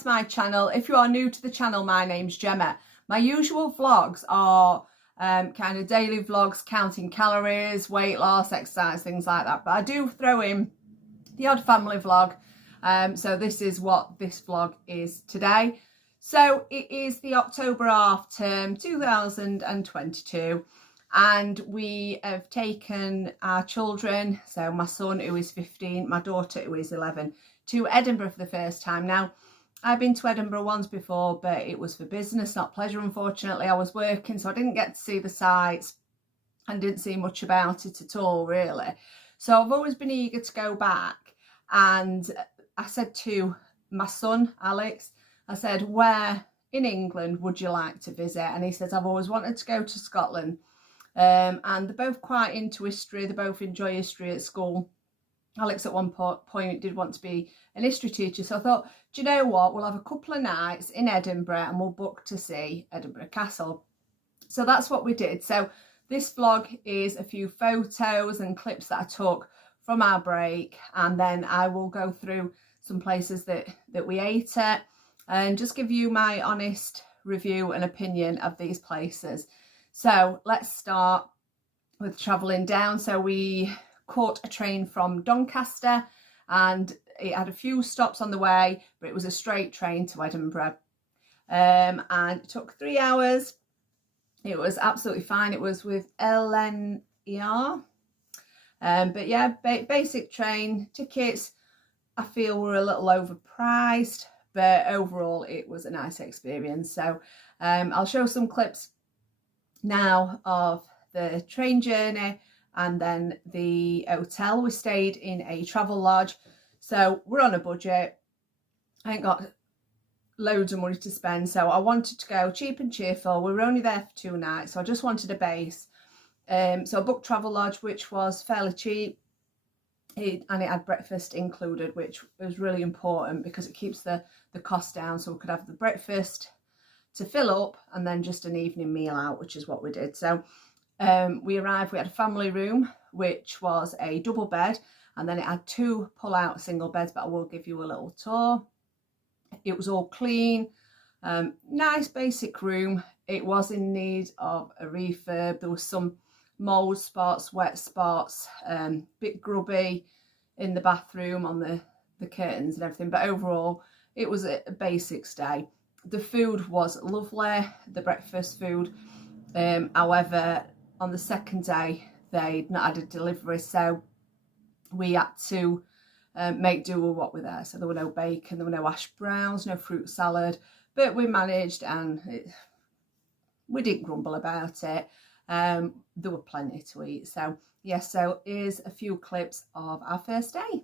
to my channel. If you are new to the channel, my name's Gemma. My usual vlogs are kind of daily vlogs, counting calories, weight loss, exercise, things like that. But I do throw in the odd family vlog. So this is what this vlog is today. So it is the October half term 2022. And we have taken our children, so my son who is 15, my daughter who is 11, to Edinburgh for the first time. Now, I've been to Edinburgh once before, but it was for business, not pleasure, unfortunately. I was working, so I didn't get to see the sights and didn't see much about it at all, really. So I've always been eager to go back. And I said to my son, Alex, I said, where in England would you like to visit? And he says, I've always wanted to go to Scotland. And they're both quite into history. They both enjoy history at school. Alex at one point did want to be an history teacher. So I thought, do you know what? We'll have a couple of nights in Edinburgh and we'll book to see Edinburgh Castle. So that's what we did. So this vlog is a few photos and clips that I took from our break. And then I will go through some places that we ate at and just give you my honest review and opinion of these places. So let's start with travelling down. So we caught a train from Doncaster and it had a few stops on the way, but it was a straight train to Edinburgh. And it took 3 hours. It was absolutely fine. It was with LNER. But yeah, basic train tickets, I feel were a little overpriced, but overall it was a nice experience. So I'll show some clips now of the train journey and then the hotel. We stayed in a travel lodge, so we're on a budget. I ain't got loads of money to spend, so I wanted to go cheap and cheerful. We were only there for 2 nights, so I just wanted a base. So I booked travel lodge, which was fairly cheap, and it had breakfast included, which was really important because it keeps the cost down. So we could have the breakfast to fill up and then just an evening meal out, which is what we did. So we arrived, we had a family room, which was a double bed, and then it had 2 pull-out single beds, but I will give you a little tour. It was all clean, nice basic room. It was in need of a refurb. There was some mould spots, wet spots, bit grubby in the bathroom on the curtains and everything, but overall it was a basic stay. The food was lovely, the breakfast food. However, on the second day, they'd not had a delivery, so we had to make do with what were there. So there were no bacon, there were no hash browns, no fruit salad, but we managed and we didn't grumble about it. There were plenty to eat. So yes, so here's a few clips of our first day.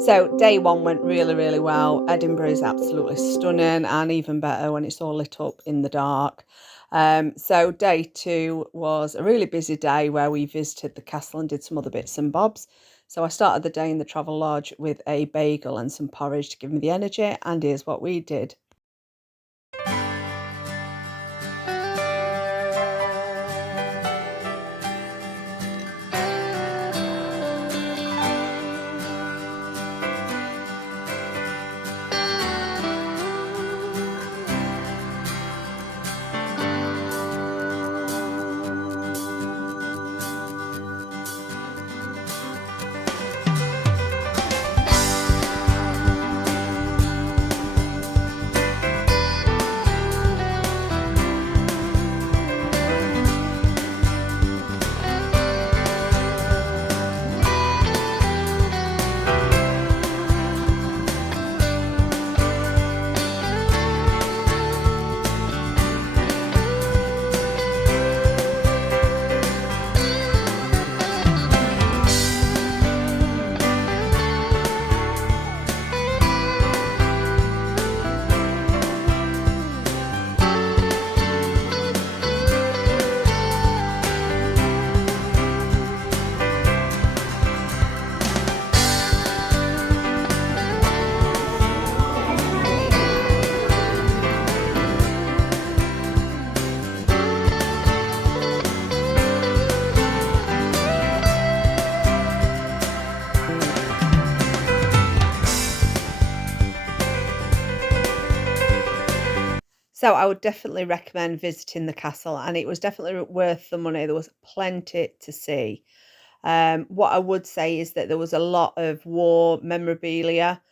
So day one went really well. Edinburgh is absolutely stunning, and even better when it's all lit up in the dark. So day two was a really busy day where we visited the castle and did some other bits and bobs. So I started the day in the travel lodge with a bagel and some porridge to give me the energy, and here's what we did. So I would definitely recommend visiting the castle, and it was definitely worth the money. There was plenty to see. What I would say is that there was a lot of war memorabilia,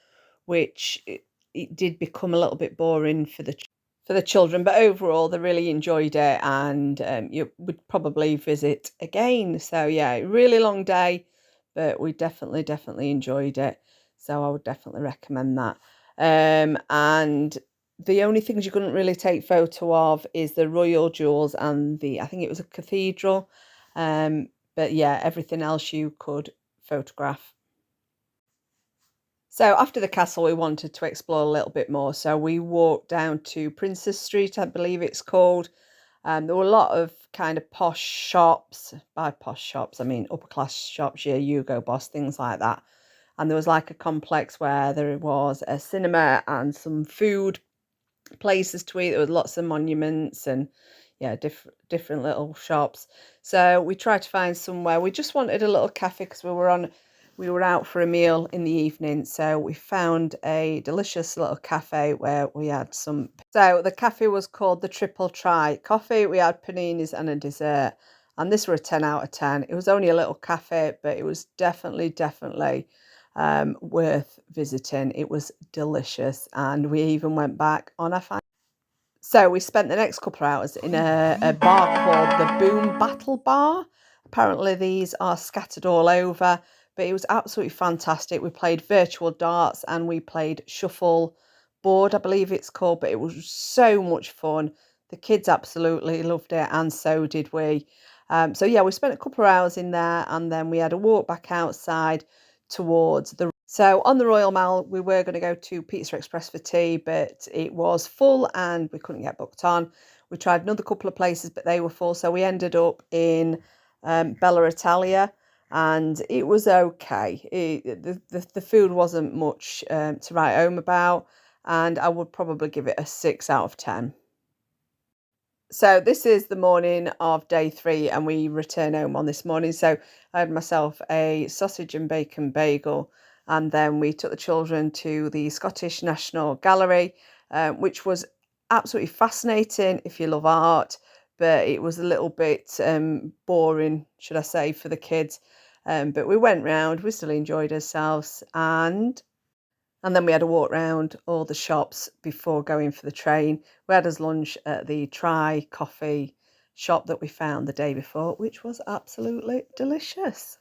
which it did become a little bit boring for the children, but overall they really enjoyed it, and you would probably visit again. So yeah, really long day, but we definitely enjoyed it. So I would definitely recommend that. And the only things you couldn't really take photo of is the royal jewels and I think it was a cathedral. But yeah, everything else you could photograph. So after the castle, we wanted to explore a little bit more. So we walked down to Princess Street, I believe it's called. There were a lot of kind of posh shops. By posh shops, I mean upper class shops, your Hugo Boss, things like that. And there was like a complex where there was a cinema and some food places to eat. There was lots of monuments and yeah, different little shops. So we tried to find somewhere. We just wanted a little cafe because we were out for a meal in the evening. So we found a delicious little cafe where we had some. So the cafe was called the Triple Try Coffee. We had paninis and a dessert, and this were a 10 out of 10. It was only a little cafe, but it was definitely worth visiting. It was delicious, and we even went back on a final. So we spent the next couple of hours in a bar called the Boom Battle Bar. Apparently these are scattered all over, but it was absolutely fantastic. We played virtual darts and we played shuffle board, I believe it's called, but it was so much fun. The kids absolutely loved it, and so did we. So yeah, we spent a couple of hours in there, and then we had a walk back outside towards the. So on the Royal Mall, we were going to go to Pizza Express for tea, but it was full and we couldn't get booked on. We tried another couple of places, but they were full. So we ended up in Bella Italia, and it was okay. The food wasn't much to write home about, and I would probably give it a 6 out of 10. So this is the morning of day 3, and we return home on this morning. So I had myself a sausage and bacon bagel, and then we took the children to the Scottish National Gallery, which was absolutely fascinating if you love art, but it was a little bit boring, should I say, for the kids. But we went round, we still enjoyed ourselves, and then we had a walk round all the shops before going for the train. We had us lunch at the Try Coffee shop that we found the day before, which was absolutely delicious.